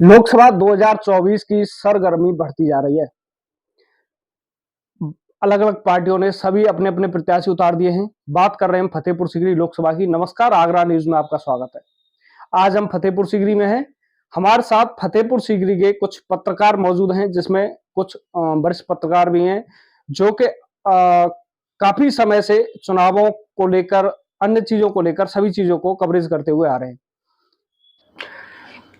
लोकसभा 2024 की सरगर्मी बढ़ती जा रही है। अलग अलग पार्टियों ने सभी अपने अपने प्रत्याशी उतार दिए हैं। बात कर रहे हैं फतेहपुर सीकरी लोकसभा की। नमस्कार, आगरा न्यूज में आपका स्वागत है। आज हम फतेहपुर सीकरी में हैं। हमारे साथ फतेहपुर सीकरी के कुछ पत्रकार मौजूद हैं, जिसमें कुछ वरिष्ठ पत्रकार भी हैं जो कि काफी समय से चुनावों को लेकर, अन्य चीजों को लेकर, सभी चीजों को कवरेज करते हुए आ रहे हैं।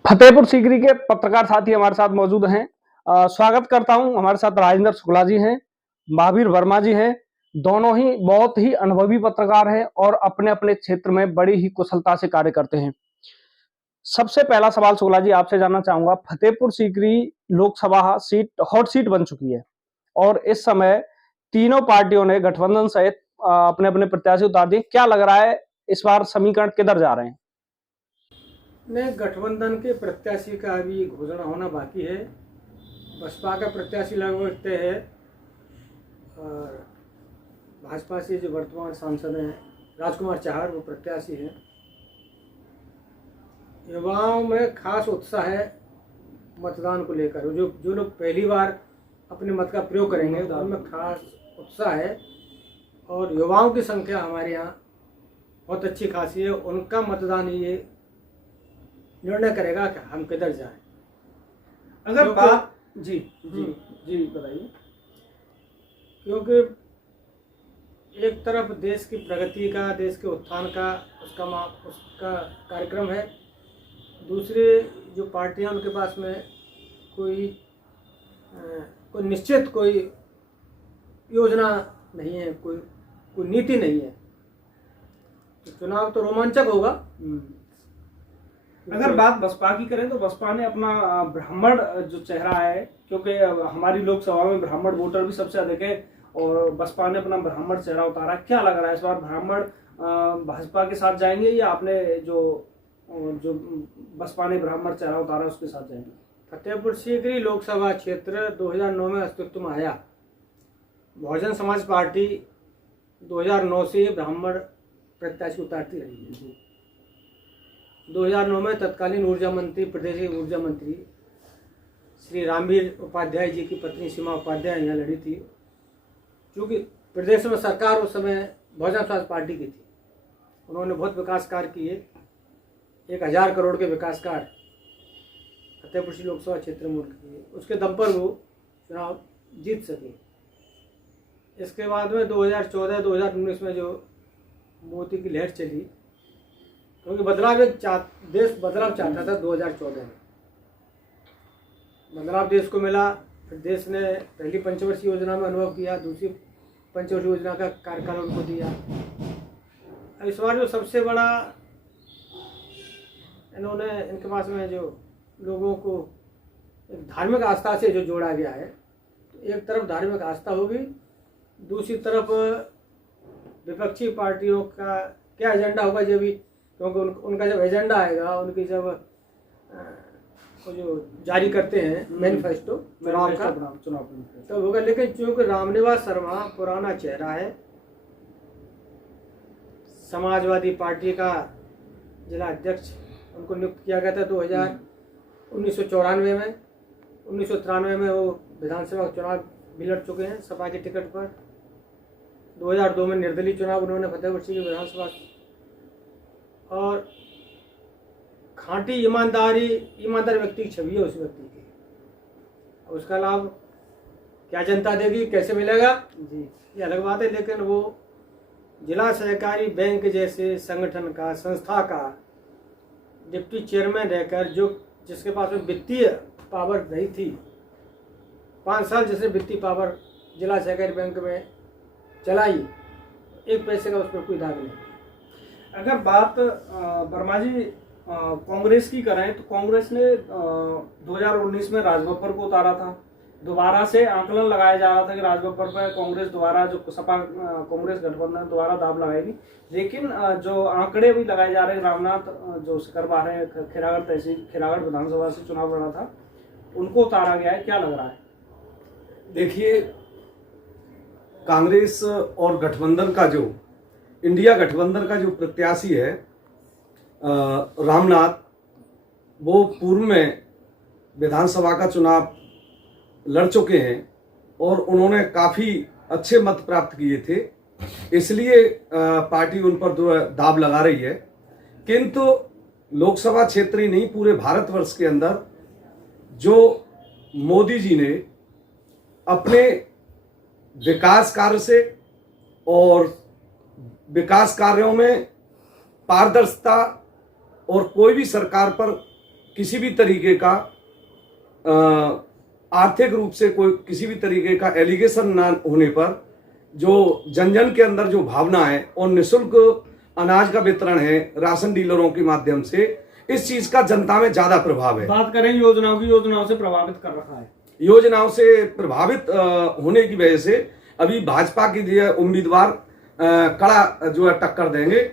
फतेहपुर सीकरी के पत्रकार साथी हमारे साथ मौजूद हैं। स्वागत करता हूं। हमारे साथ राजेंद्र शुक्ला जी हैं, महावीर वर्मा जी हैं। दोनों ही बहुत ही अनुभवी पत्रकार हैं और अपने अपने क्षेत्र में बड़ी ही कुशलता से कार्य करते हैं। सबसे पहला सवाल शुक्ला जी आपसे जानना चाहूंगा, Fatehpur Sikri Lok Sabha seat hot seat बन चुकी है और इस समय तीनों पार्टियों ने गठबंधन सहित अपने अपने प्रत्याशी उतार दिए। क्या लग रहा है इस बार समीकरण किधर जा रहे हैं? नहीं, गठबंधन के प्रत्याशी का अभी घोषणा होना बाकी है। बसपा का प्रत्याशी लगभग तय है और भाजपा से जो वर्तमान सांसद हैं राजकुमार चाहर, वो प्रत्याशी हैं। युवाओं में खास उत्साह है मतदान को लेकर। जो लोग पहली बार अपने मत का प्रयोग करेंगे उनमें खास उत्साह है और युवाओं की संख्या हमारे यहाँ बहुत अच्छी खासी है। उनका मतदान ये निर्णय करेगा कि हम किधर जाएं। अगर बात जी जी जी बताइए। क्योंकि एक तरफ देश की प्रगति का, देश के उत्थान का उसका कार्यक्रम है, दूसरे जो पार्टियां उनके पास में कोई निश्चित कोई योजना नहीं है, कोई नीति नहीं है। तो चुनाव तो रोमांचक होगा। अगर बात बसपा की करें तो बसपा ने अपना ब्राह्मण जो चेहरा है, क्योंकि हमारी लोकसभा में ब्राह्मण वोटर भी सबसे अधिक है और बसपा ने अपना ब्राह्मण चेहरा उतारा। क्या लग रहा है इस बार ब्राह्मण भाजपा के साथ जाएंगे या आपने जो बसपा ने ब्राह्मण चेहरा उतारा उसके साथ जाएंगे? फतेहपुर सीकरी लोकसभा क्षेत्र 2009 में अस्तित्व में आया। बहुजन समाज पार्टी 2009 से ब्राह्मण प्रत्याशी उतारती रही है। 2009 में तत्कालीन ऊर्जा मंत्री, प्रदेश के ऊर्जा मंत्री श्री रामवीर उपाध्याय जी की पत्नी सीमा उपाध्याय यहाँ लड़ी थी। क्योंकि प्रदेश में सरकार उस समय बहुजन समाज पार्टी की थी। उन्होंने बहुत विकास कार्य किए, 1000 करोड़ के विकास कार्य फतेहपुर सीकरी लोकसभा क्षेत्र में किए। उसके दम पर वो चुनाव जीत सके। इसके बाद में 2014-2019 में जो मोदी की लहर चली, क्योंकि देश बदलाव चाहता था। 2014 में बदलाव देश को मिला। फिर देश ने पहली पंचवर्षीय योजना में अनुभव किया, दूसरी पंचवर्षीय योजना का कार्यकाल उनको दिया। इस बार जो सबसे बड़ा इनके पास में जो लोगों को एक धार्मिक आस्था से जो जोड़ा गया है, तो एक तरफ धार्मिक आस्था होगी, दूसरी तरफ विपक्षी पार्टियों का क्या एजेंडा होगा, जो भी, क्योंकि उनका जब एजेंडा आएगा, उनकी जब वो जो जारी करते हैं मैनिफेस्टो चुनाव का, तब होगा। लेकिन चूंकि रामनिवास शर्मा पुराना चेहरा है, समाजवादी पार्टी का जिला अध्यक्ष उनको नियुक्त किया गया था 1994 में। 1993 में वो विधानसभा चुनाव भी लड़ चुके हैं सपा के टिकट पर। 2002 में निर्दलीय चुनाव उन्होंने फतेहपुर सीकरी विधानसभा, और खांटी ईमानदार व्यक्ति की छवि है उस व्यक्ति की। उसका लाभ क्या जनता देगी, कैसे मिलेगा जी, ये अलग बात है। लेकिन वो जिला सहकारी बैंक जैसे संगठन का, संस्था का डिप्टी चेयरमैन रहकर, जिसके पास में वित्तीय पावर नहीं थी, 5 साल जिसने वित्तीय पावर जिला सहकारी बैंक में चलाई, एक पैसे का उस पर कोई दाग नहीं। अगर बात वर्मा जी कांग्रेस की करें तो कांग्रेस ने 2019 में राजबब्बर को उतारा था। दोबारा से आंकलन लगाया जा रहा था कि राजबब्बर पर कांग्रेस दोबारा, जो सपा कांग्रेस गठबंधन दोबारा दाब लगाएगी। लेकिन जो आंकड़े भी लगाए जा रहे हैं, रामनाथ जो सिकरवार है, खिरागढ़ विधानसभा से चुनाव लड़ा था, उनको उतारा गया है। क्या लग रहा है? देखिए, कांग्रेस और गठबंधन का जो इंडिया गठबंधन का जो प्रत्याशी है रामनाथ, वो पूर्व में विधानसभा का चुनाव लड़ चुके हैं और उन्होंने काफ़ी अच्छे मत प्राप्त किए थे, इसलिए पार्टी उन पर दाव लगा रही है। किंतु लोकसभा क्षेत्र ही नहीं, पूरे भारतवर्ष के अंदर जो मोदी जी ने अपने विकास कार्य से और विकास कार्यों में पारदर्शिता और कोई भी सरकार पर किसी भी तरीके का आर्थिक रूप से कोई किसी भी तरीके का एलिगेशन ना होने पर जो जन जन के अंदर जो भावना है और निःशुल्क अनाज का वितरण है राशन डीलरों के माध्यम से, इस चीज का जनता में ज्यादा प्रभाव है। बात करें योजनाओं की, योजनाओं से प्रभावित कर रखा है। योजनाओं से प्रभावित होने की वजह से अभी भाजपा के लिए उम्मीदवार कड़ा जो है टक्कर देंगे।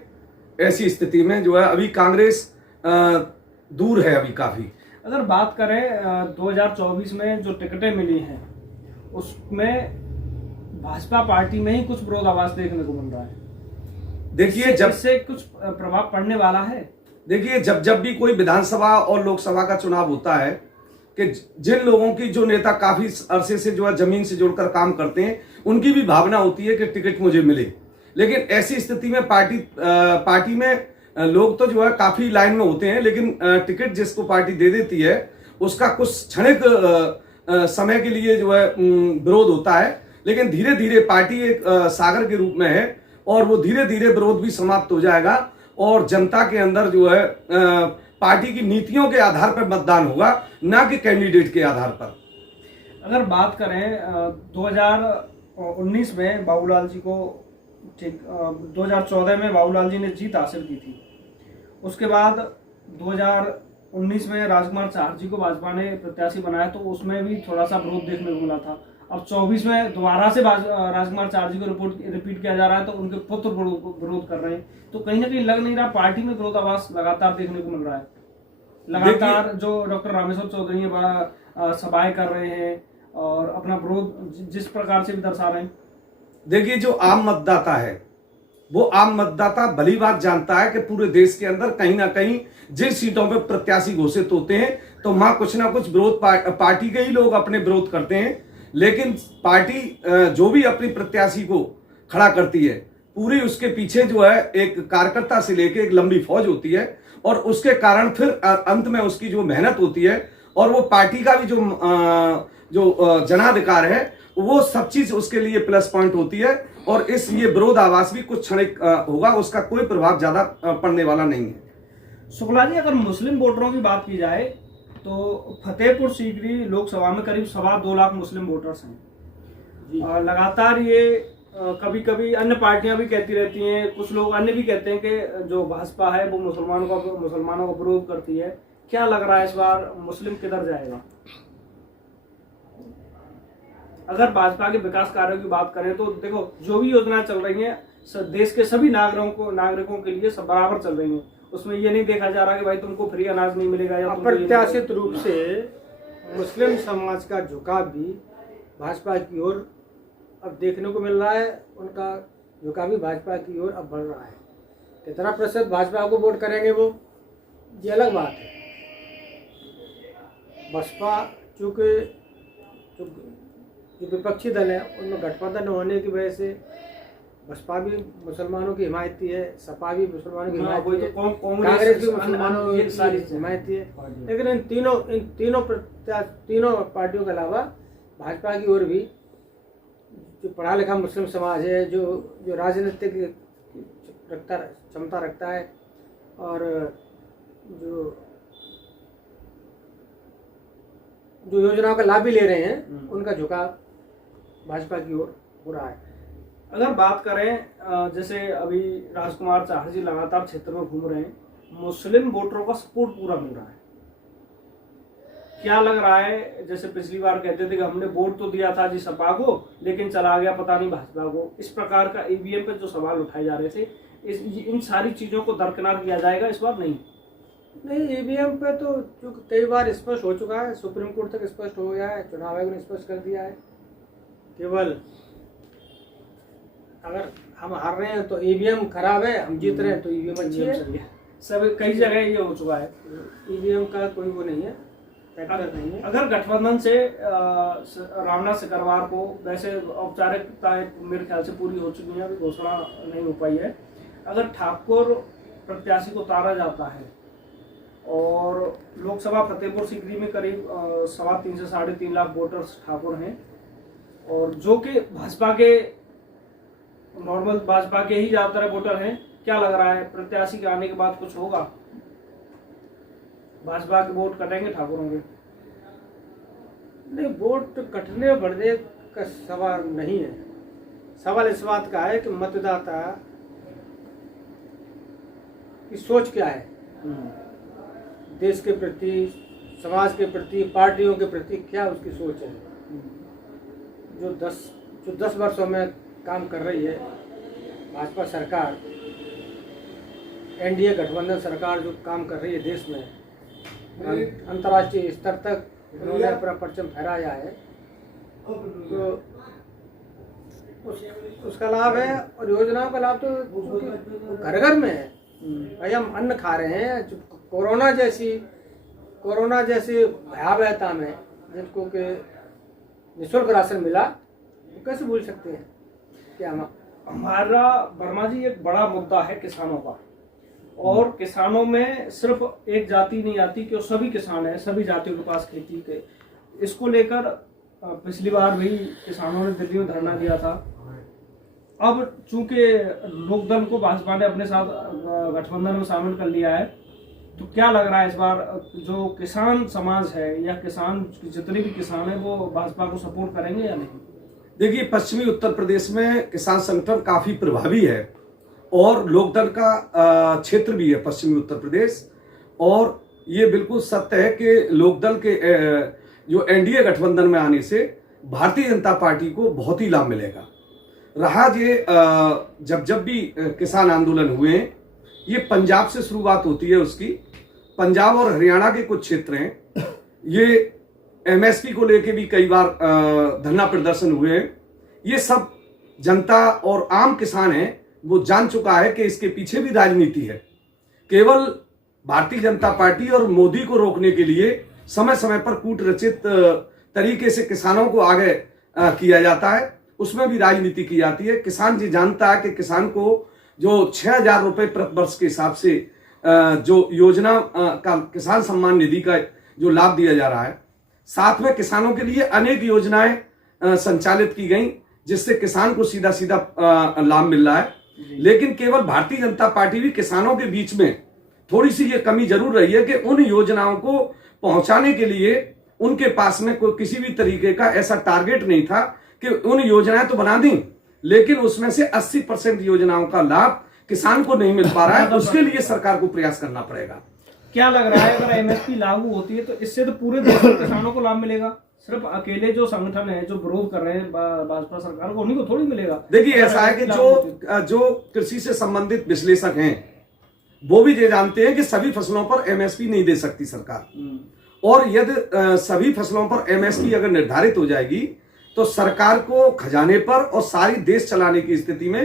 ऐसी स्थिति में जो है अभी कांग्रेस दूर है अभी काफी। अगर बात करें 2024 में जो टिकटें मिली हैं उसमें भाजपा पार्टी में ही कुछ विरोधाभास देखने को मिल रहा है। देखिए, जब से कुछ प्रभाव पड़ने वाला है। देखिए, जब भी कोई विधानसभा और लोकसभा का चुनाव होता है कि जिन लोगों की जो नेता काफी अरसे से जो है जमीन से जुड़कर काम करते हैं, उनकी भी भावना होती है कि टिकट मुझे मिले। लेकिन ऐसी स्थिति में पार्टी में लोग तो जो है काफी लाइन में होते हैं, लेकिन टिकट जिसको पार्टी दे देती है उसका कुछ क्षणिक समय के लिए जो है विरोध होता है, लेकिन धीरे धीरे पार्टी एक सागर के रूप में है और वो धीरे धीरे विरोध भी समाप्त हो जाएगा और जनता के अंदर जो है पार्टी की नीतियों के आधार पर मतदान होगा, ना कि कैंडिडेट के आधार पर। अगर बात करें 2019 में बाबूलाल जी को 2014 में बाबूलाल जी ने जीत हासिल की थी, उसके बाद 2019 में राजकुमार चाहर जी को भाजपा ने प्रत्याशी बनाया तो उसमें भी थोड़ा सा विरोध देखने को मिला था। अब 24 में दोबारा से राजकुमार चाहर जी को रिपीट किया जा रहा है तो उनके पुत्र विरोध कर रहे हैं, तो कहीं ना कहीं लग नहीं रहा, पार्टी में विरोधाभास लगातार देखने को मिल रहा है। लगातार जो डॉक्टर रामेश्वर चौधरी सभाएं कर रहे हैं और अपना विरोध जिस प्रकार से भी दर्शा रहे हैं। देखिए, जो आम मतदाता है वो आम मतदाता भली बात जानता है कि पूरे देश के अंदर कहीं ना कहीं जिन सीटों पे प्रत्याशी घोषित होते हैं तो वहां कुछ ना कुछ विरोध पार्टी के ही लोग अपने विरोध करते हैं, लेकिन पार्टी जो भी अपनी प्रत्याशी को खड़ा करती है पूरी उसके पीछे जो है एक कार्यकर्ता से लेके एक लंबी फौज होती है और उसके कारण फिर अंत में उसकी जो मेहनत होती है और वो पार्टी का भी जो जनाधिकार है वो सब चीज उसके लिए प्लस पॉइंट होती है और इस ये विरोधाभास भी कुछ क्षणिक होगा, उसका कोई प्रभाव ज्यादा पड़ने वाला नहीं है। शुक्ला जी, अगर मुस्लिम वोटरों की बात की जाए तो फतेहपुर सीकरी लोकसभा में करीब 2.25 लाख मुस्लिम वोटर्स हैं और लगातार ये कभी कभी अन्य पार्टियां भी कहती रहती हैं, कुछ लोग अन्य भी कहते हैं कि जो भाजपा है वो मुसलमानों का विरोध करती है। क्या लग रहा है इस बार मुस्लिम किधर जाएगा? अगर भाजपा के विकास कार्यों की बात करें तो देखो, जो भी योजनाएं चल रही हैं देश के सभी नागरिकों के लिए सब बराबर चल रही हैं, उसमें ये नहीं देखा जा रहा कि भाई तुमको फ्री अनाज नहीं मिलेगा या अप्रत्याशित रूप से मुस्लिम समाज का झुकाव भी भाजपा की ओर अब देखने को मिल रहा है। उनका झुकाव भी भाजपा की ओर अब बढ़ रहा है। कितना प्रतिशत भाजपा को वोट करेंगे वो ये अलग बात है। बसपा चूँकि जो विपक्षी दल है उनमें गठबंधन होने की वजह से बसपा भी मुसलमानों की हिमायती है, सपा भी मुसलमानों की हिमायती है, कांग्रेस भी मुसलमानों की हिमायती है, लेकिन इन तीनों पार्टियों के अलावा भाजपा की ओर भी जो पढ़ा लिखा मुस्लिम समाज है, जो राजनीतिक क्षमता रखता है और जो योजनाओं का लाभ भी ले रहे हैं, उनका झुकाव भाजपा की ओर हो रहा है। अगर बात करें जैसे अभी राजकुमार चाहर जी लगातार क्षेत्र में घूम रहे हैं, मुस्लिम वोटरों का सपोर्ट पूरा मिल रहा है। क्या लग रहा है, जैसे पिछली बार कहते थे कि हमने वोट तो दिया था जी सपा को लेकिन चला गया पता नहीं भाजपा को, इस प्रकार का ईवीएम पे जो सवाल उठाए जा रहे थे, इन सारी चीजों को दरकिनार किया जाएगा इस बार? नहीं, ईवीएम पे तो कई बार स्पष्ट हो चुका है, सुप्रीम कोर्ट तक स्पष्ट हो गया है, चुनाव आयोग ने स्पष्ट कर दिया है। केवल अगर हम हार रहे हैं तो ईवीएम खराब है, हम जीत रहे हैं तो ईवीएम अच्छी है। सब कई जगह ये हो चुका है, ईवीएम का कोई वो नहीं है। फैक्टर नहीं है। अगर गठबंधन से रामनाथ सिकरवार को, वैसे औपचारिकताएं मेरे ख्याल से पूरी हो चुकी हैं, अभी घोषणा नहीं हो पाई है, अगर ठाकुर प्रत्याशी को उतारा जाता है और लोकसभा फतेहपुर सीकरी में करीब 3.25 से 3.5 लाख वोटर्स ठाकुर हैं, और जो कि भाजपा के नॉर्मल भाजपा के ही ज्यादातर वोटर हैं, क्या लग रहा है प्रत्याशी के आने के बाद कुछ होगा? भाजपा के वोट कटेंगे ठाकुरों के? नहीं, वोट कटने बढ़ने का सवाल नहीं है। सवाल इस बात का है कि मतदाता की सोच क्या है, देश के प्रति, समाज के प्रति, पार्टियों के प्रति क्या उसकी सोच है। जो 10 वर्षों में काम कर रही है भाजपा सरकार, एनडीए गठबंधन सरकार जो काम कर रही है देश में, अंतर्राष्ट्रीय स्तर तक उन्होंने अपना परचम फहराया है, तो उसका लाभ है। और योजनाओं का लाभ तो घर घर में है। भाई हम अन्न खा रहे हैं, जो कोरोना जैसी भयावहता में जिनको के निःशुल्क राशन मिला, तो कैसे भूल सकते हैं? क्या हमारा वर्मा जी एक बड़ा मुद्दा है किसानों का, और किसानों में सिर्फ एक जाति नहीं आती कि वो सभी किसान हैं, सभी जातियों के पास खेती के। इसको लेकर पिछली बार भी किसानों ने दिल्ली में धरना दिया था। अब चूंकि लोकदल को भाजपा ने अपने साथ गठबंधन में शामिल कर लिया है, तो क्या लग रहा है इस बार जो किसान समाज है या किसान जितने भी किसान हैं वो भाजपा को सपोर्ट करेंगे या नहीं? देखिए, पश्चिमी उत्तर प्रदेश में किसान संगठन काफी प्रभावी है और लोकदल का क्षेत्र भी है पश्चिमी उत्तर प्रदेश। और ये बिल्कुल सत्य है कि लोकदल के जो एनडीए गठबंधन में आने से भारतीय जनता पार्टी को बहुत ही लाभ मिलेगा। रहा ये जब भी किसान आंदोलन हुए, ये पंजाब से शुरुआत होती है उसकी। पंजाब और हरियाणा के कुछ क्षेत्र हैं, ये एमएसपी को लेके भी कई बार धरना प्रदर्शन हुए हैं। ये सब जनता और आम किसान हैं, वो जान चुका है कि इसके पीछे भी राजनीति है। केवल भारतीय जनता पार्टी और मोदी को रोकने के लिए समय समय पर कूट रचित तरीके से किसानों को आगे किया जाता है, उसमें भी राजनीति की जाती है। किसान जी जानता है कि किसान को जो 6,000 रुपए प्रति वर्ष के हिसाब से जो योजना का किसान सम्मान निधि का जो लाभ दिया जा रहा है, साथ में किसानों के लिए अनेक योजनाएं संचालित की गई जिससे किसान को सीधा सीधा लाभ मिल रहा है। लेकिन केवल भारतीय जनता पार्टी भी किसानों के बीच में थोड़ी सी ये कमी जरूर रही है कि उन योजनाओं को पहुंचाने के लिए उनके पास में कोई किसी भी तरीके का ऐसा टारगेट नहीं था कि उन योजनाएं तो बना दी, लेकिन उसमें से 80% योजनाओं का लाभ किसान को नहीं मिल पा रहा है। उसके लिए सरकार को प्रयास करना पड़ेगा। क्या लग रहा है, अगर एमएसपी लागू होती है तो इससे तो पूरे देश के किसानों को लाभ मिलेगा? सिर्फ अकेले जो संगठन है जो विरोध कर रहे हैं भाजपा सरकार को, उन्हीं को थोड़ी मिलेगा? देखिए, ऐसा है कि जो कृषि से संबंधित विश्लेषक हैं वो भी ये जानते हैं कि सभी फसलों पर एमएसपी नहीं दे सकती सरकार, और यदि सभी फसलों पर एमएसपी अगर निर्धारित हो जाएगी तो सरकार को खजाने पर और सारी देश चलाने की स्थिति में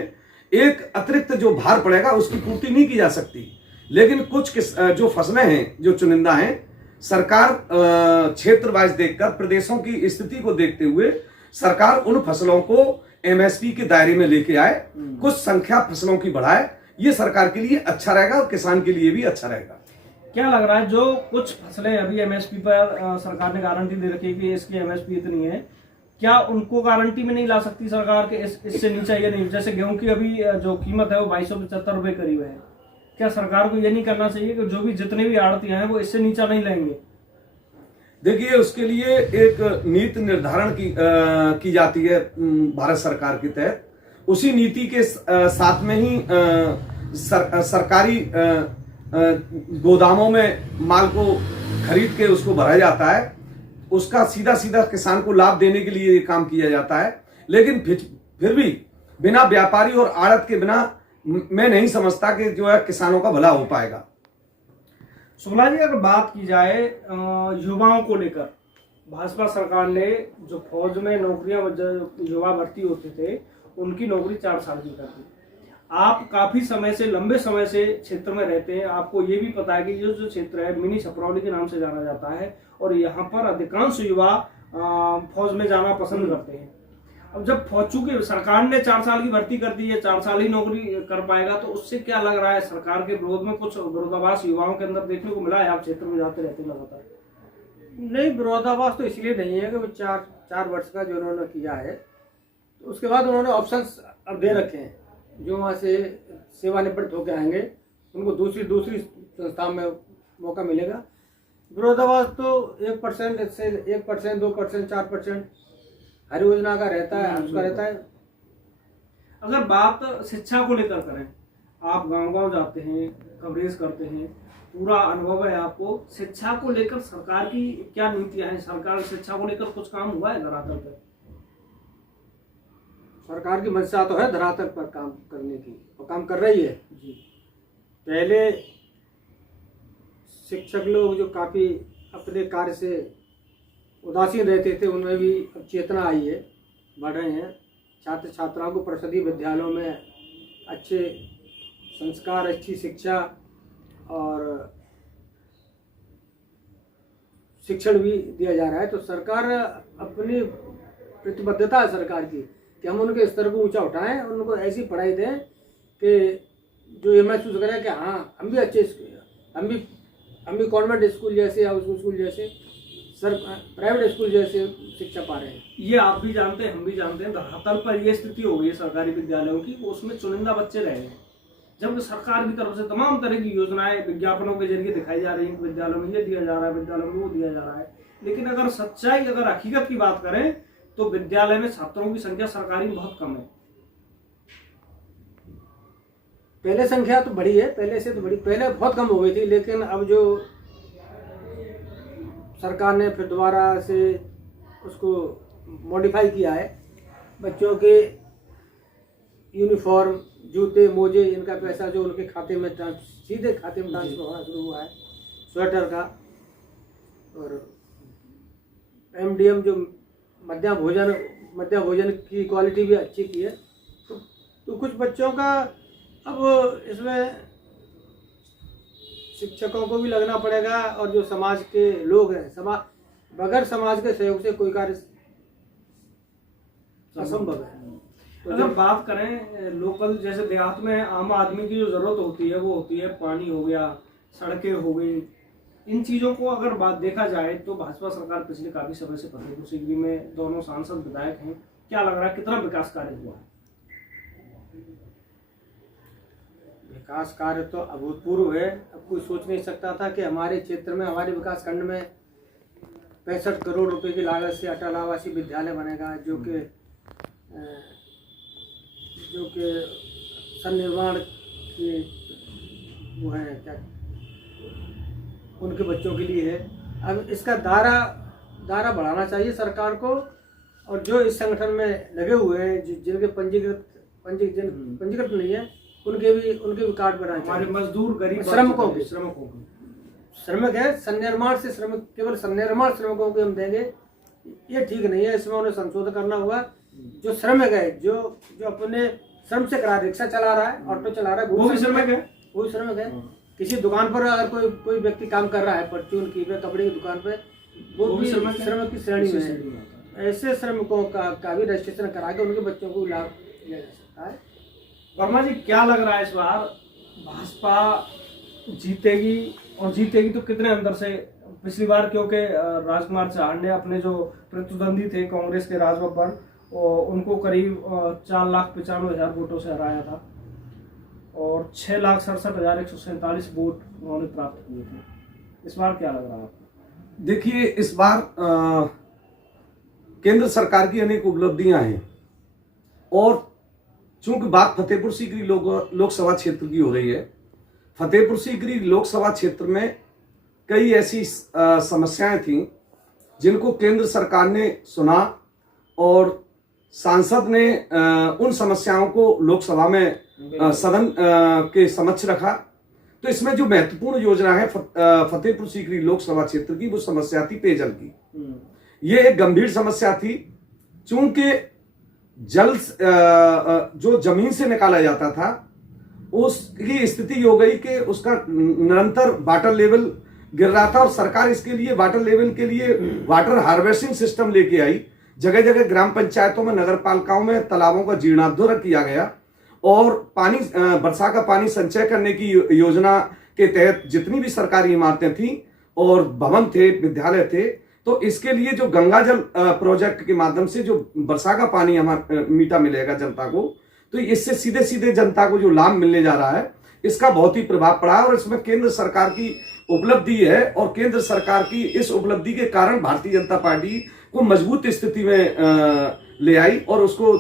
एक अतिरिक्त जो भार पड़ेगा उसकी पूर्ति नहीं की जा सकती। लेकिन कुछ जो फसलें हैं जो चुनिंदा हैं, सरकार क्षेत्र वाइज देखकर प्रदेशों की स्थिति को देखते हुए सरकार उन फसलों को एमएसपी के दायरे में लेके आए, कुछ संख्या फसलों की बढ़ाए। ये सरकार के लिए अच्छा रहेगा और किसान के लिए भी अच्छा रहेगा। क्या लग रहा है, जो कुछ फसलें अभी एमएसपी पर सरकार ने गारंटी दे रखी है कि इसकी एमएसपी इतनी है, क्या उनको गारंटी में नहीं ला सकती सरकार के इससे नीचे या नहीं? जैसे गेहूं की अभी जो कीमत है वो 2275 रुपए करीब है। क्या सरकार को ये नहीं करना चाहिए कि जो भी जितने भी आड़तियां हैं वो इससे नीचा नहीं लेंगे? देखिए, उसके लिए एक नीति निर्धारण की जाती है भारत सरकार के तहत। उसी नीति के साथ में ही सरकारी गोदामों में माल को खरीद के उसको भरा जाता है। उसका सीधा सीधा किसान को लाभ देने के लिए काम किया जाता है। लेकिन फिर भी बिना व्यापारी और आड़त के बिना मैं नहीं समझता कि जो है किसानों का भला हो पाएगा। शुक्ला जी, अगर बात की जाए युवाओं को लेकर, भाजपा सरकार ने जो फौज में नौकरियां युवा भर्ती होते थे उनकी नौकरी 4 साल की कर दी। आप काफी समय से, लंबे समय से क्षेत्र में रहते हैं, आपको ये भी पता है कि ये जो क्षेत्र है मिनी छपरौली के नाम से जाना जाता है और यहाँ पर अधिकांश युवा फौज में जाना पसंद करते हैं। अब जब फौज, चूंकि सरकार ने 4 साल की भर्ती कर दी है, 4 साल ही नौकरी कर पाएगा, तो उससे क्या लग रहा है? सरकार के विरोध में कुछ विरोधाभास युवाओं के अंदर देखने को मिला है? आप क्षेत्र में जाते रहते लगातार। नहीं, विरोधाभास तो इसलिए नहीं है कि वो 4 वर्ष का जो उन्होंने किया है, तो उसके बाद उन्होंने ऑप्शंस अब दे रखे हैं। जो वहाँ से सेवानिवृत्त होकर आएंगे उनको दूसरी संस्था में मौका मिलेगा। विरोधाभास तो 1% से 1%, 2%, 4% हर योजना का रहता है, उसका रहता है। अगर बात शिक्षा को लेकर करें, आप गांव-गांव जाते हैं, कवरेज करते हैं, पूरा अनुभव है आपको, शिक्षा को लेकर सरकार की क्या नीतियां हैं? सरकार शिक्षा को लेकर कुछ काम हुआ है धरातल पर? सरकार की मंशा तो है धरातल पर काम करने की, और काम कर रही है जी। पहले शिक्षक लोग जो काफ़ी अपने कार्य से उदासीन रहते थे, उनमें भी अब चेतना आई है, बढ़ रहे हैं। छात्र छात्राओं को परिषदीय विद्यालयों में अच्छे संस्कार, अच्छी शिक्षा और शिक्षण भी दिया जा रहा है। तो सरकार अपनी प्रतिबद्धता है सरकार की कि हम उनके स्तर को ऊंचा उठाएं, उनको ऐसी पढ़ाई दें कि जो ये महसूस करें कि हाँ हम भी अच्छे, हम भी कॉन्वेंट स्कूल जैसे या उसको स्कूल जैसे प्राइवेट स्कूल जैसे शिक्षा पा रहे हैं। ये आप भी जानते हैं, हम भी जानते हैं, धरातल पर ये स्थिति हो गई है सरकारी विद्यालयों की, उसमें चुनिंदा बच्चे रह गए, जबकि सरकार की तरफ से तमाम तरह की योजनाएं विज्ञापनों के जरिए दिखाई जा रही हैं। विद्यालयों में ये दिया जा रहा है, विद्यालयों में वो दिया जा रहा है, लेकिन अगर सच्चाई, अगर हकीकत की बात करें तो विद्यालय में छात्रों की संख्या सरकारी में बहुत कम है। पहले संख्या तो बढ़ी है, पहले से तो बढ़ी, पहले बहुत कम हो गई थी, लेकिन अब जो सरकार ने फिर दोबारा से उसको मॉडिफाई किया है। बच्चों के यूनिफॉर्म, जूते, मोजे, इनका पैसा जो उनके खाते में सीधे खाते में ट्रांसफर होना शुरू हुआ है, स्वेटर का। और MDM जो मध्याह्न भोजन की क्वालिटी भी अच्छी की है। तो कुछ बच्चों का अब इसमें शिक्षकों को भी लगना पड़ेगा, और जो समाज के लोग हैं, बगैर समाज के सहयोग से कोई कार्य असंभव है। तो अगर बात करें लोकल, जैसे देहात में आम आदमी की जो जरूरत होती है वो होती है पानी हो गया, सड़कें हो गई, इन चीजों को अगर बात देखा जाए तो भाजपा सरकार पिछले काफी समय से फतेहपुर सीकरी में दोनों सांसद विधायक हैं, क्या लग रहा है कितना विकास कार्य हुआ है? विकास कार्य तो अभूतपूर्व है। अब कोई सोच नहीं सकता था कि हमारे क्षेत्र में, हमारे विकास खंड में 65 करोड़ रुपए की लागत से अटल आवासीय विद्यालय बनेगा, जो कि सन्निर्माण के वो है, क्या उनके बच्चों के लिए है। अब इसका दायरा बढ़ाना चाहिए सरकार को, और जो इस संगठन में लगे हुए हैं, जिनके पंजीकृत नहीं है, उनके भी कार्ड बनाए। हमारे मजदूर, गरीब श्रमिक है, सन्निर्माण से श्रमिक, केवल सन्निर्माण श्रमिकों को हम देंगे, ये ठीक नहीं है। इसमें उन्हें संशोधन करना होगा। जो श्रमिक है, जो अपने श्रम से करा, रिक्शा चला रहा है, ऑटो चला रहा है, वो भी श्रमिक है। किसी दुकान पर अगर कोई व्यक्ति काम कर रहा है, परचून की, कपड़े की दुकान पे, वो भी श्रमिक की श्रेणी में है। ऐसे श्रमिकों का भी रजिस्ट्रेशन करा के उनके बच्चों को लाभ दिया जा सकता है। वर्मा जी, क्या लग रहा है इस बार भाजपा जीतेगी, और जीतेगी तो कितने अंतर से? पिछली बार क्योंकि राजकुमार चौहान ने अपने जो प्रतिद्वंदी थे कांग्रेस के राज बब्बर, उनको करीब 4,95,000 वोटों से हराया था, और 6,67,147 वोट उन्होंने प्राप्त किए थे। इस बार क्या लग रहा है आपको? देखिए, इस बार केंद्र सरकार की अनेक उपलब्धियां हैं, और चूंकि बात फतेहपुर सीकरी लोकसभा क्षेत्र की हो रही है, फतेहपुर सीकरी लोकसभा क्षेत्र में कई ऐसी समस्याएं थीं जिनको केंद्र सरकार ने सुना, और सांसद ने उन समस्याओं को लोकसभा में सदन के समक्ष रखा। तो इसमें जो महत्वपूर्ण योजना है फतेहपुर सीकरी लोकसभा क्षेत्र की, वो समस्या थी पेयजल की। ये एक गंभीर समस्या थी, चूंकि जल जो जमीन से निकाला जाता था उसकी स्थिति हो गई कि उसका निरंतर वाटर लेवल गिर रहा था और सरकार इसके लिए वाटर लेवल के लिए वाटर हार्वेस्टिंग सिस्टम लेके आई। जगह जगह ग्राम पंचायतों में, नगर पालिकाओं में तालाबों का जीर्णोद्धार किया गया और पानी वर्षा का पानी संचय करने की योजना के तहत जितनी भी सरकारी इमारतें थी और भवन थे, विद्यालय थे, तो इसके लिए जो गंगा जल प्रोजेक्ट के माध्यम से जो वर्षा का पानी हमारा मीठा मिलेगा जनता को, तो इससे सीधे सीधे जनता को जो लाभ मिलने जा रहा है, इसका बहुत ही प्रभाव पड़ा है और इसमें केंद्र सरकार की उपलब्धि है और केंद्र सरकार की इस उपलब्धि के कारण भारतीय जनता पार्टी को मजबूत स्थिति में ले आई और उसको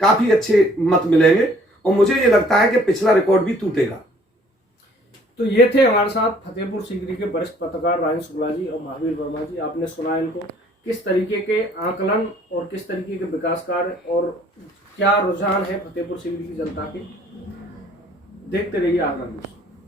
काफी अच्छे मत मिलेंगे और मुझे ये लगता है कि पिछला रिकॉर्ड भी टूटेगा। तो ये थे हमारे साथ फतेहपुर सीकरी के वरिष्ठ पत्रकार राजेंद्र शुक्ला जी और महावीर वर्मा जी। आपने सुना इनको किस तरीके के आकलन और किस तरीके के विकास कार्य और क्या रुझान है फतेहपुर सीकरी की जनता के। देखते रहिए आगरा न्यूज़।